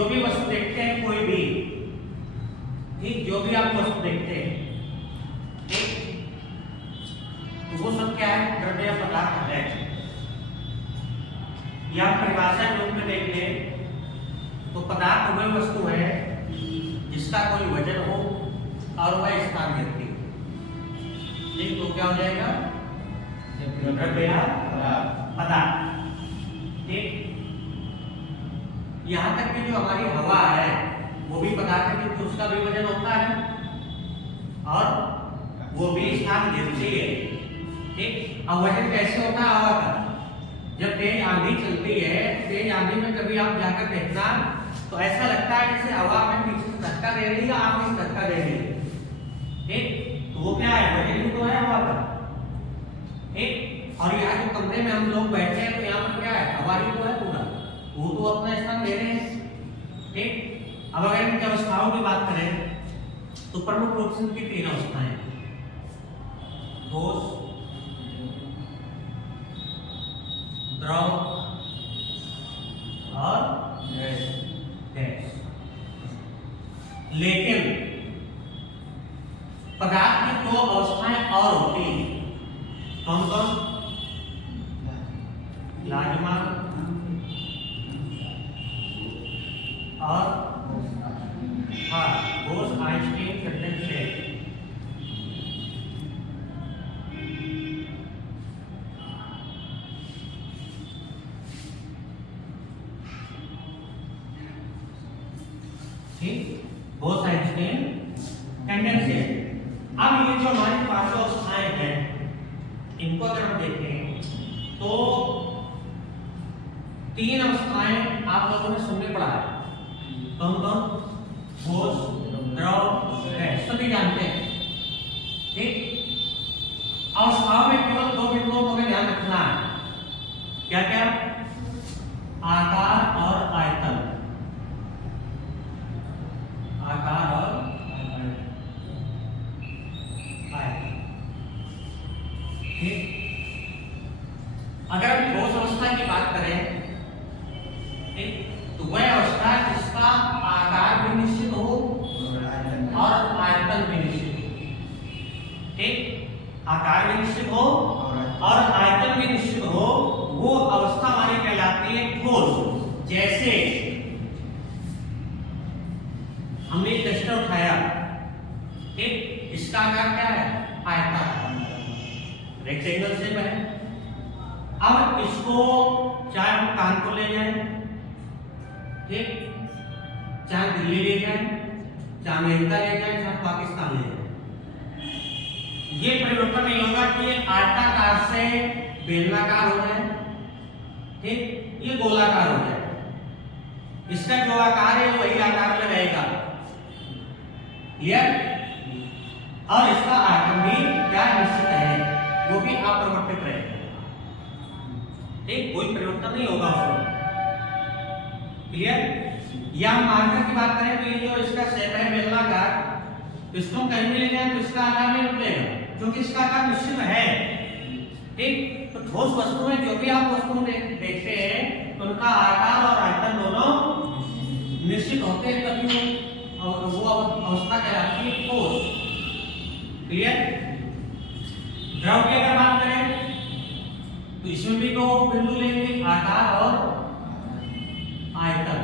जो भी वस्तु देखते हैं कोई भी, ठीक, जो भी आप वस्तु देखते हैं, ठीक, तो वो सब क्या है, द्रव्य या पदार्थ है। या परिभाषा के रूप में देख ले तो पदार्थ वह वस्तु है जिसका कोई वजन हो और वह स्थान व्यक्ति हो, ठीक, तो क्या हो जाएगा, द्रव्य या पदार्थ। ठीक, यहाँ तक कि जो हमारी हवा है वो भी पदार्थ है क्योंकि उसका भी वजन होता है और वो भी स्थान घेरती है। ठीक, अब वजन कैसे होता है हवा का, जब तेज आंधी चलती है, तेज आंधी में कभी आप जाकर देखना तो ऐसा लगता है जैसे हवा में पीछे से धक्का दे रही है, आग में धक्का दे रही है। ठीक, तो वो क्या है, वजन ही तो है हवा का। ठीक, और यहाँ जो कमरे में हम लोग बैठे हैं तो यहाँ पर क्या है, हवा ही तो है पूरा, वो तो अपना स्थान दे रहे हैं। ठीक, अब अगर इनकी अवस्थाओं की बात करें तो प्रमुख रूप से इनकी तीन अवस्थाएं, ठोस, द्रव और गैस। लेकिन पदार्थ की दो अवस्थाएं और होती हैं, कौन कौन, प्लाज्मा और बोस-आइंस्टीन कंडेंसेट। ठीक, बोस-आइंस्टीन कंडेंसेट। अब ये जो हमारी पांचों अवस्थाएं हैं इनको अगर हम देखें तो तीन अवस्थाएं आप लोगों ने सुनने पड़ा है, कौन कौन, ठोस, द्रव, गैस, सभी जानते हैं। ठीक, अवस्थाओं में केवल दो बिंदुओं को ध्यान रखना है, क्या क्या, आकार और आयतन। आकार और आयतन। ठीक, अगर हम ठोस अवस्था की बात करें, ठीक, तो वह अवस्था जिसका आकार भी निश्चित हो और आयतन भी निश्चित हो। ठीक, आकार भी निश्चित हो और आयतन भी निश्चित हो, वो अवस्था हमारी कहलाती है ठोस। जैसे हमने डस्टर उठाया, ठीक, इसका आकार क्या है, आयताकार, रेक्टेंगल शेप है। अब इसको चाहे हम कानपुर ले जाएं, ठीक, चाहे दिल्ली ले जाएं, चाहे अमेरिका ले जाएं, चाहे पाकिस्तान ले जाएं, ये परिवर्तन नहीं होगा कि ये आयताकार से बेलनाकार हो जाए, ठीक, ये गोलाकार हो जाए। इसका जो आकार है वही आकार में रहेगा, क्लियर, और इसका आयतन भी क्या निश्चित है, वो भी अपरिवर्तित रहेगा। ठीक, कोई परिवर्तन नहीं होगा उसमें, क्लियर। या हम मार्कर की बात करें तो ये जो इसका शेप है बेलनाकार, इसको हम कहीं भी ले जाएं तो इसका आकार नहीं बदलेगा क्योंकि इसका आकार निश्चित है। ठीक, तो ठोस वस्तु में जो भी आप वस्तु देखते हैं तो उनका आकार और आयतन दोनों निश्चित होते हैं, तभी वो अवस्था कहलाती है ठोस, क्लियर। द्रव की अगर बात करें तो इसमें भी दो बिंदु लेंगे, आकार और आयतन।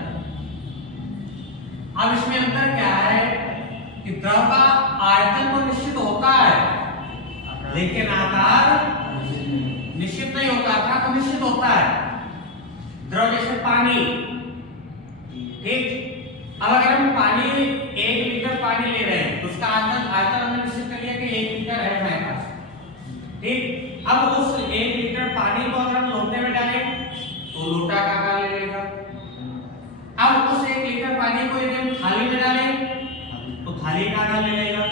अब इसमें अंतर क्या है कि द्रव का आयतन तो निश्चित होता है लेकिन आकार निश्चित नहीं होता, आकार तो निश्चित होता है। द्रव जैसे पानी, ठीक, अब अगर हम पानी 1 लीटर पानी ले रहे हैं तो उसका आयतन हमने निश्चित कर लिया कि 1 लीटर है हमारे पास। ठीक, अब उस 1 लीटर पानी को अगर हम लोटे में डालें तो लोटा का आकार ले लेगा। अब उस 1 लीटर पानी को यदि हम थाली में डालें तो थाली का आकार ले लेगा।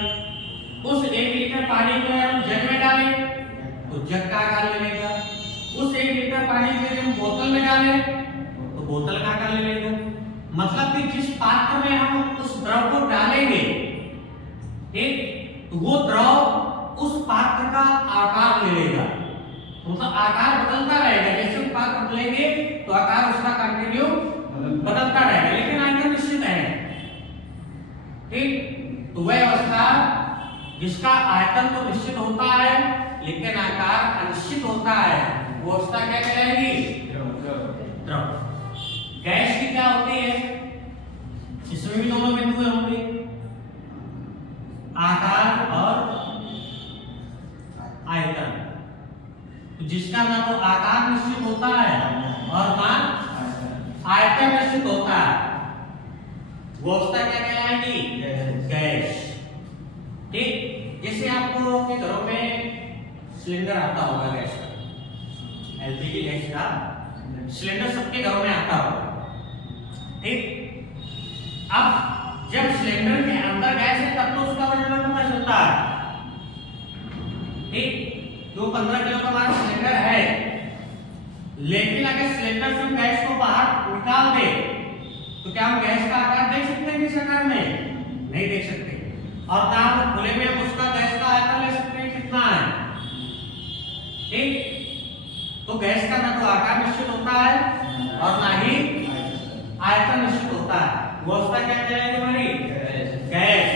उस 1 लीटर पानी को हम जग में डालें तो जग का आकार ले लेगा। उस 1 लीटर पानी को यदि हम बोतल में डालें तो बोतल का आकार ले लेगा। मतलब कि जिस पात्र में हम उस द्रव को डालेंगे, ठीक, तो वो द्रव उस पात्र का आकार ले लेगा। मतलब आकार बदलता रहेगा, जैसे पात्र बदलेंगे तो आकार उसका कंटिन्यू बदलता रहेगा, लेकिन आयतन जिसका आयतन तो निश्चित होता है लेकिन आकार अनिश्चित होता है, वो अवस्था क्या कहलाएगी? द्रव। गैस की क्या होती है? इसमें भी दोनों बिंदु होंगे, आकार और आयतन। तो जिसका ना तो आकार निश्चित होता है और ना आयतन निश्चित होता है, वो अवस्था क्या कहलाएगी? गैस। ठीक, जैसे आपको अपने घरों में सिलेंडर आता होगा गैस का, एलपीजी गैस का सिलेंडर सबके घरों में आता होगा। ठीक, अब जब सिलेंडर के अंदर गैस है तब तो उसका वजन पता चलता है। ठीक, जो 15 किलो का हमारा सिलेंडर है, लेकिन अगर सिलेंडर से गैस को बाहर निकाल दे तो क्या हम गैस का आकार देख सकते हैं? किस आकार में नहीं देख सकते। और ना हम खुले में उसका गैस का आयतन ले सकते हैं कितना है। ठीक, तो गैस का ना तो आकार निश्चित होता है और ना ही आयतन निश्चित होता है, वो अवस्था क्या कहलाएगी हमारी? गैस।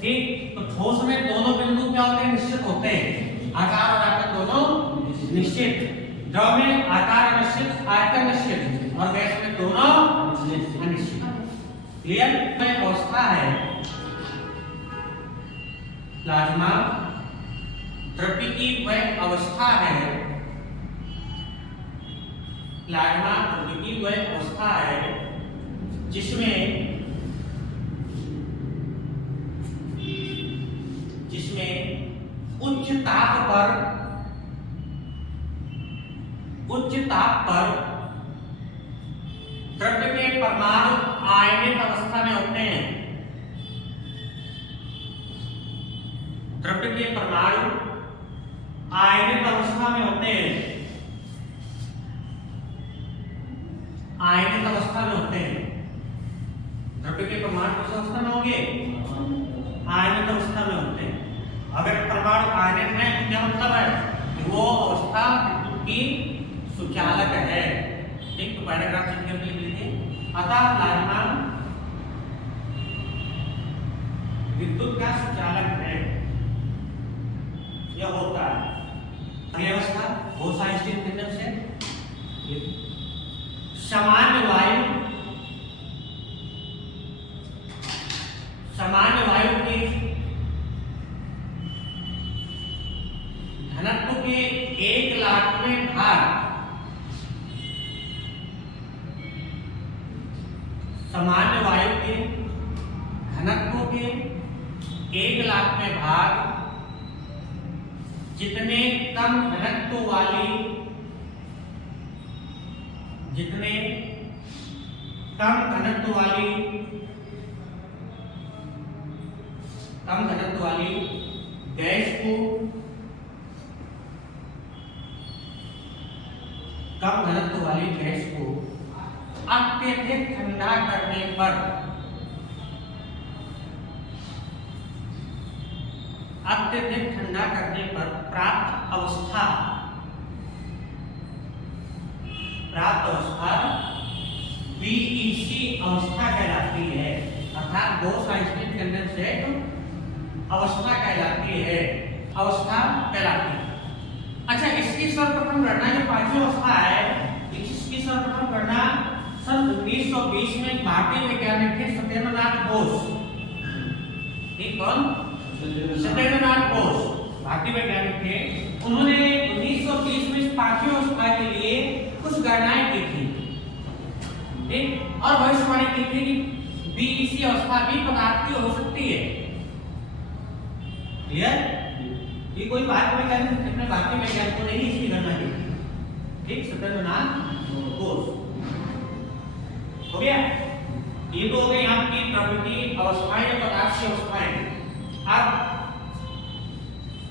ठीक, तो ठोस में दोनों बिंदु क्या होते हैं? निश्चित होते हैं, आकार और आयतन दोनों निश्चित। द्रव में आकार अनिश्चित, आयतन निश्चित, और गैस में दोनों अनिश्चित। क्लियर? तो अवस्था है प्लाज्मा द्रव्य की वह अवस्था है, प्लाज्मा द्रव्य की वह अवस्था है जिसमें उच्च ताप पर द्रव्य के परमाणु आयनित अवस्था में होते हैं। द्रव्य के परमाणु आयनित अवस्था में होते हैं, आयनित अवस्था में होते हैं। द्रव्य के परमाणु किस अवस्था में होंगे? आयनित अवस्था में होते हैं। अगर परमाणु आयनित है तो क्या मतलब है कि वो अवस्था विद्युत की सुचालक है। एक तो पैराग्राफ लिख लीजिए। अतः प्लाज्मा विद्युत का सुचालक है, यह होता है। अगली अवस्था बोस-आइंस्टीन थ्योरम से सामान्य वायु के घनत्व के 1,00,000वें भाग, सामान्य वायु के घनत्व के 1,00,000वें भाग जितने कम घनत्व वाली गैस को अत्यधिक ठंडा करने पर प्राप्त अवस्था बीईसी अवस्था कहलाती है, अर्थात बोस-आइंस्टीन कंडेंसेट अवस्था कहलाती है, अच्छा, इसकी सर्वप्रथम गणना जो पांचवी अवस्था है, इसकी सर्वप्रथम गणना सन 1920 में भारतीय वैज्ञानिक थे सत्येंद्रनाथ बोस। ठीक, कौन? सत्येंद्रनाथ बोस भारतीय वैज्ञानिक थे। उन्होंने 1920 में पांचवी अवस्था के लिए कुछ गणनाएं की थी। ठीक, और भविष्यवाणी की थी कि बीईसी अवस्था भी पदार्थ की हो सकती है। क्लियर? ये कोई भारतीय वैज्ञानिकों ने ही इसकी गणना की थी। ठीक, सत्येंद्रनाथ बोस। हो गया? ये तो हो गई आपकी द्रव्य की अवस्थाएं या पदार्थ की अवस्थाएं। अब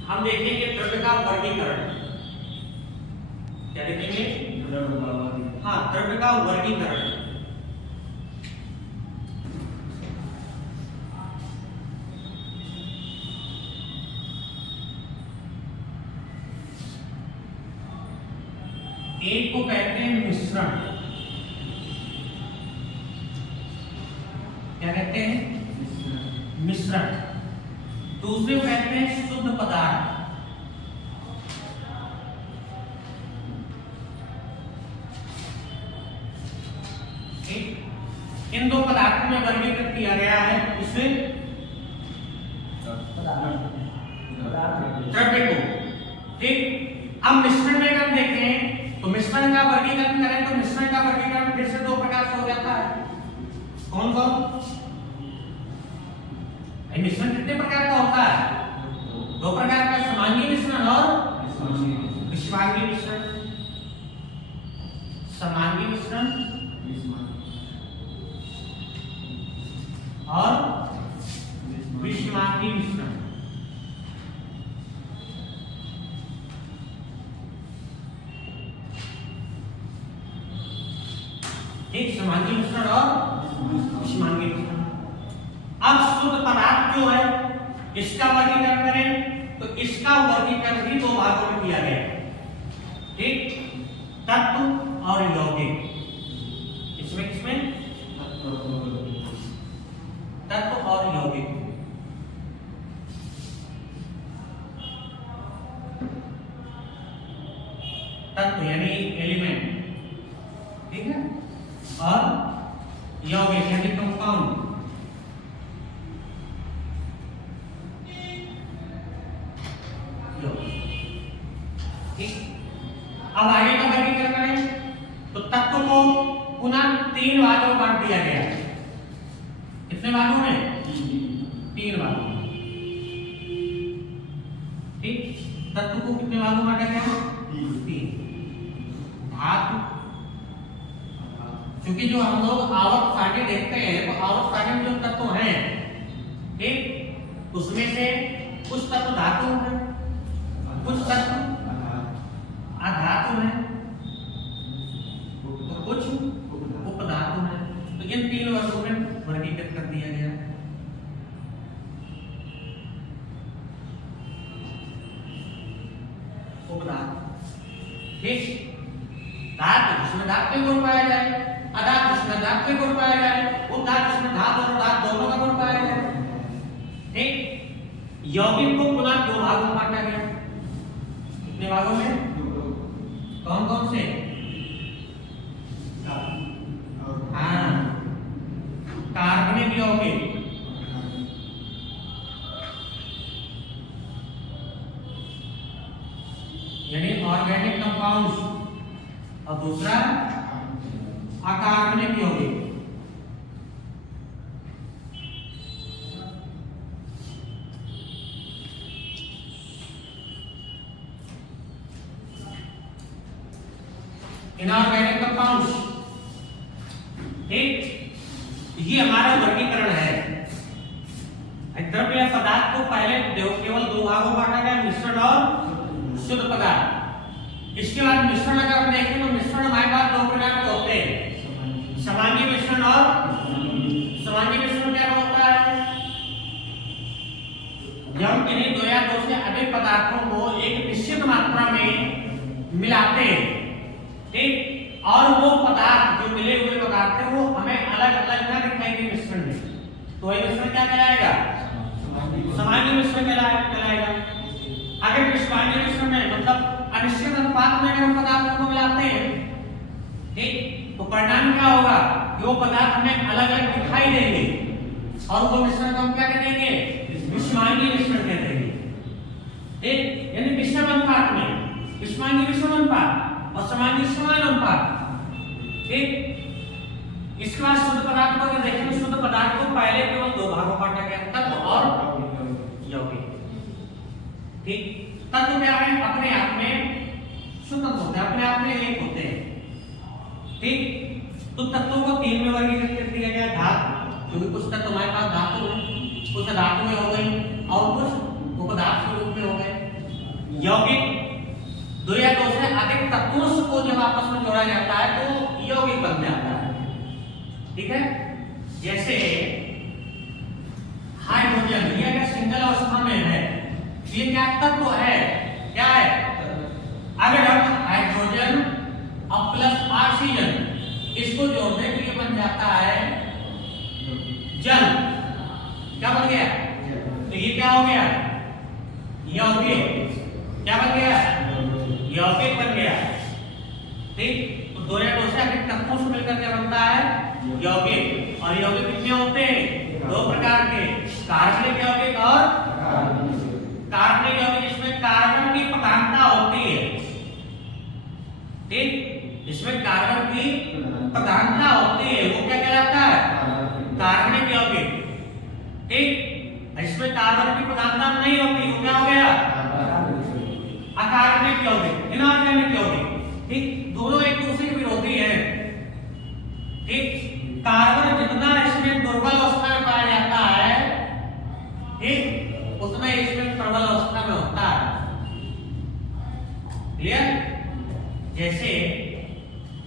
हम देखेंगे द्रव्य का वर्गीकरण। क्या देखेंगे? हाँ, द्रव्य का वर्गीकरण। एक को कहते हैं मिश्रण। क्या कहते हैं? मिश्रण। दूसरे को कहते हैं शुद्ध पदार्थ। इन दो पदार्थों में वर्गीकृत किया गया है इसे द्रव्य को। ठीक, अब मिश्रण में अगर देखें तो मिश्रण का वर्गीकरण करें तो मिश्रण का वर्गीकरण फिर से दो प्रकार से हो जाता है। कौन कौन? मिश्रण कितने प्रकार का होता है? दो प्रकार का, समांगी मिश्रण और विषमांगी मिश्रण। समांगी मिश्रण और विषमांगी मिश्रण। एक समांगी मिश्रण और विषमांगी मिश्रण। अब शुद्ध पदार्थ जो है इसका वर्गीकरण करें तो इसका वर्गीकरण भी दो भागों में किया गया है। ठीक, तत्व और यौगिक। इसमें किसमें? तत्व और यौगिक। तत्व यानी एलिमेंट, ठीक है, और यौगिक यानी कंपाउंड। अब आगे का वर्गीकरण करें तो तत्व को पुनः तीन भागों में बांट दिया गया है। कितने भागों में? तीन भागों में। ठीक, तत्व को कितने भागों में बांटा गया? तीन। धातु, क्योंकि जो हम लोग आवर्त सारणी देखते हैं तो आवर्त सारणी में जो तत्व हैं, ठीक, उसमें से कुछ तत्व धातु है, कुछ तत्व अधातु है, तो कुछ उपधातु है। तो इन तीन वर्गों में वर्गीकृत कर दिया गया। उपधातु, ठीक, धातु जिसमें धातु गुण पाया जाए, अधातु जिसमें धातु गुण पाया जाए, उपधातु जिसमें धातु और धातु दोनों का गुण पाया जाए। ठीक, यौगिक को पुनः दो भागों में बांटा गया। कितने भागों में? कौन कौन से? हाँ, कार्बनिक यौगिक, यानी ऑर्गेनिक कंपाउंड्स, और दूसरा अकार्बनिक यौगिक। Inorganic compounds. ठीक, ये हमारा वर्गीकरण है। द्रव्य पदार्थ को पहले केवल दो भागों में बांटा गया, मिश्रण और शुद्ध पदार्थ। इसके बाद मिश्रण अगर हम देखें तो मिश्रण हमारे पास दो प्रकार के होते हैं, समांगी मिश्रण और समांगी मिश्रण क्या होता है? जब किन्हीं दो या दो से अधिक पदार्थों को एक निश्चित मात्रा में मिलाते हैं, ठीक, और वो पदार्थ जो मिले हुए पदार्थ है वो हमें अलग अलग ना दिखाई दे मिश्रण में, तो ये मिश्रण क्या कहलाएगा? समांगी मिश्रण कहलाएगा। अगर विषमांगी मिश्रण में मतलब अनिश्चित अनुपात में अगर हम पदार्थों को मिलाते हैं, ठीक, तो परिणाम क्या होगा? वो पदार्थ हमें अलग अलग दिखाई देंगे और वो मिश्रण को हम क्या कहेंगे? विषमांगी मिश्रण कहेंगे। ठीक, यानी मिश्रण अनुपात में विषमांगी मिश्रण अनुपात और समांगी समान अनुपात। ठीक, इसके बाद शुद्ध पदार्थ को अगर देखें तो शुद्ध पदार्थ को पहले केवल दो भागों में बांटा गया, तत्व और यौगिक। ठीक, तत्व क्या है? अपने आप में शुद्ध होते हैं, अपने आप में एक होते हैं। ठीक, तो तत्वों को तीन में वर्गीकृत कर दिया गया। धातु, क्योंकि कुछ तत्व हमारे पास धातु है, कुछ धातु में हो गई और कुछ उपधातु के रूप में हो गए। यौगिक, दो या दो से अधिक तत्वों को जब आपस में जोड़ा जाता है तो यौगिक बन जाता है। ठीक है, जैसे हाइड्रोजन, ये अगर सिंगल अवस्था में है, ये क्या तत्व है? क्या है? अगर हम हाइड्रोजन और प्लस ऑक्सीजन इसको जोड़ने के लिए बन जाता है जल। क्या बन गया? तो ये क्या हो गया, यौगिक क्या बन गया, यौगिक बन गया। ठीक, तो दो या दो से अधिक तत्वों से मिलकर क्या बनता है, यौगिक। और यौगिक कितने होते हैं, दो प्रकार के, कार्बनिक यौगिक और कार्बनिक यौगिक, जिसमें कार्बन की प्रधानता होती है। ठीक, इसमें कार्बन की प्रधानता होती है, वो क्या कहलाता है, कार्बनिक यौगिक। ठीक, इसमें कार्बन की प्रधानता नहीं होती, वो क्या हो गया, अकार्बनिक यौगिक, इनऑर्गेनिक यौगिक। ठीक, दोनों एक दूसरे के विरोधी हैं। ठीक, कार्बन जितना इसमें दुर्बल अवस्था में पाया जाता है, ठीक, उतना इसमें प्रबल अवस्था में होता है। क्लियर? जैसे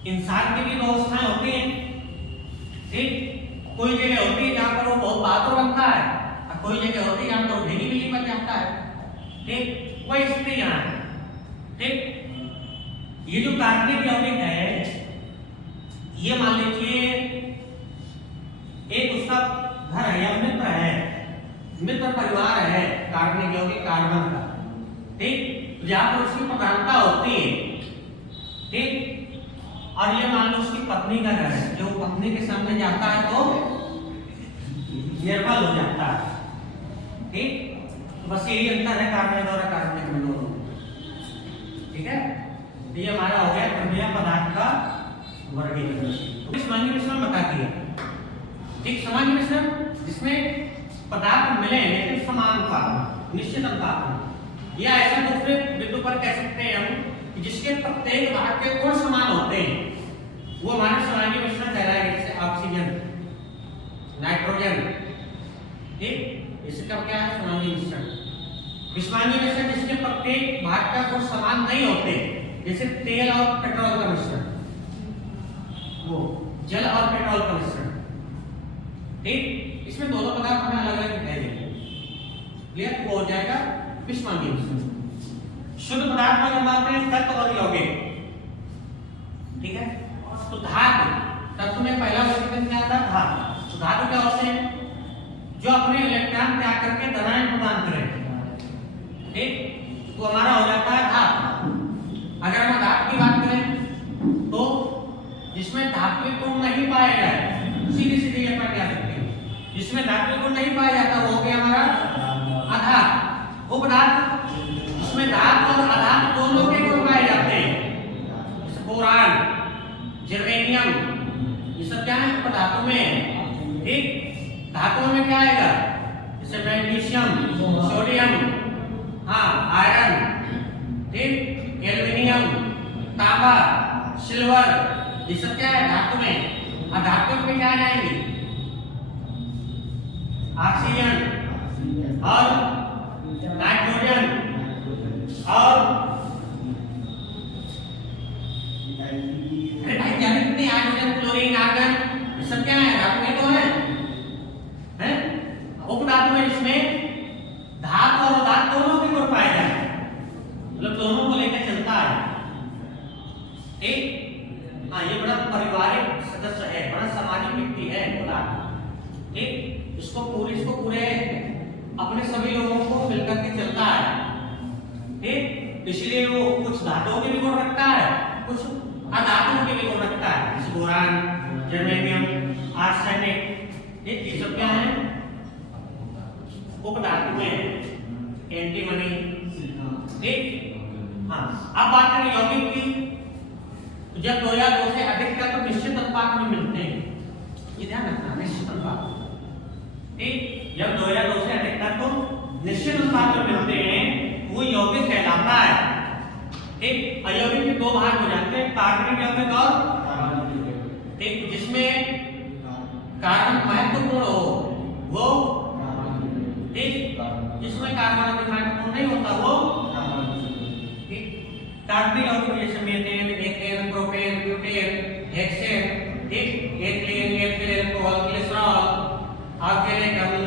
इंसान की भी दो अवस्थाएं होती हैं। ठीक, कोई जगह होती है जहां पर वो बहुत बहादुर बनता है, और कोई जगह होती है जहां पर भीगी भीगी बन जाता है। ठीक, वही स्थिति यहाँ है। ठीक, ये जो कार्बनिक यौगिक है, ये मान लीजिए एक उसका घर है या मित्र है, मित्र परिवार है कार्बनिक यौगिक कार्बन का। ठीक, जहां पर उसकी प्रधानता होती है। ठीक, और ये मान लो उसकी पत्नी का घर है, जो पत्नी के सामने जाता है तो निर्बल हो जाता है। ठीक, तो बस यही अंतर है कार्बनिक और अकार्बनिक में दोनों। ठीक है, तो ये हमारा हो गया द्रव्य पदार्थ का वर्गीकरण। सामान्य मिश्रण बता दिया। ठीक, सामान्य मिश्रण जिसमें पदार्थ मिले लेकिन समान था, निश्चित अनुपात में, या ऐसा दूसरे बिंदु पर कह सकते हैं हम कि जिसके प्रत्येक भाग के गुण समान होते हैं, वो हमारा सामान्य मिश्रण कहलाएगा। जैसे ऑक्सीजन, नाइट्रोजन। ठीक, इसका क्या है, सामान्य मिश्रण। विषमान्य मिश्रण जिसके प्रत्येक भाग का गुण समान नहीं होते, जैसे तेल और पेट्रोल का मिश्रण, वो जल और पेट्रोल का मिश्रण। ठीक, इसमें दोनों पदार्थ हमें अलग अलग दिखाई देंगे। क्लियर? वो हो जाएगा विषमान्य मिश्रण। शुद्ध पदार्थ में हम बात करें तत्व और यौगिक। ठीक है, तो धातु, तत्व में पहला वर्गीकरण क्या आता है, धातु। तो धातु क्या होते हैं, जो अपने इलेक्ट्रॉन त्याग करके धनायन प्रदान करें। ठीक, तो हमारा हो जाता है धातु। अगर हम धातु की बात करें तो जिसमें धात्विक गुण नहीं पाए जाए, सीधी सीधी ये पर क्या सकते हैं, जिसमें धात्विक गुण नहीं पाया जाता वो हो गया हमारा आधार। वो पदार्थ जिसमें धातु और आधार दोनों के गुण पाए जाते हैं, जैसे बोरान, जर्मेनियम, ये सब क्या है पदार्थों में। ठीक, धातुओं में क्या आएगा, जैसे मैग्नीशियम, सोडियम, हाँ आयरन, ठीक, एल्युमिनियम, तांबा, सिल्वर, ये सब क्या है धातु में। और धातु में क्या आ जाएंगे, ऑक्सीजन और नाइट्रोजन और कितने हाइड्रोजन, क्लोरीन, आर्गन, ये सब क्या है धातु में तो है। उपधातु में जिसमें धातु और धातु दोनों के गुण पाए जाए, मतलब दोनों को लेकर चलता है। ठीक, हाँ ये बड़ा पारिवारिक सदस्य है, बड़ा सामाजिक व्यक्ति है पदार्थ। ठीक, इसको पूरे अपने सभी लोगों को मिलकर के चलता है। ठीक, इसलिए वो कुछ धातुओं के भी गुण रखता है, कुछ अधातुओं के भी गुण रखता है, जैसे बोरान, जर्मेनियम, आर्सेनिक। ठीक, ये सब क्या है उपधातु में, एंटीमनी। ठीक, हाँ अब बात करें यौगिक की। तो जब दो या दो से अधिक का तो निश्चित अनुपात में मिलते हैं, ये ध्यान रखना, निश्चित अनुपात। ठीक, जब दो या दो से अधिक का तो निश्चित अनुपात में मिलते हैं, वो यौगिक कहलाता है। ठीक, अयौगिक के दो भाग हो जाते हैं, कार्बनिक यौगिक और ठीक, जिसमें कार्बन महत्वपूर्ण हो वो, ठीक, जिसमें कार्बन महत्वपूर्ण नहीं होता वो। कार्बनिक यौगिक जैसे methane, ethane, propane, butane, hexane, ठीक, ethylene, ethylene, alcohol, glycerol, oxalic अम्ल,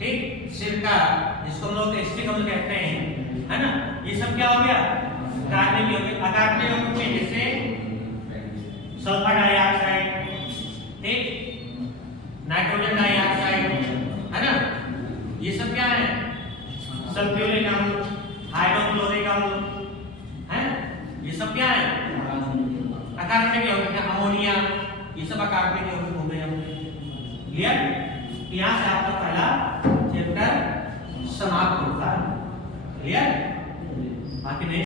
ठीक, सिरका, जिसको हम लोग एसिटिक अम्ल कहते हैं, है ना, ये सब क्या हो गया कार्बनिक यौगिक। अकार्बनिक यौगिक में जैसे सल्फर डाइऑक्साइड, ठीक, नाइट्रोजन डाइऑक्साइड, है ना, ये सब क्या है सल्फ्यूरिक अम्ल, हाइड्रोक्लोरिक अम्ल, है ये सब क्या है? अकार्बनिक यौगिक, अमोनिया, ये सब अकार्बनिक यौगिक हो गए अपने। क्लियर? यहाँ से आपका पहला चैप्टर समाप्त होता है। क्लियर? बाकी नहीं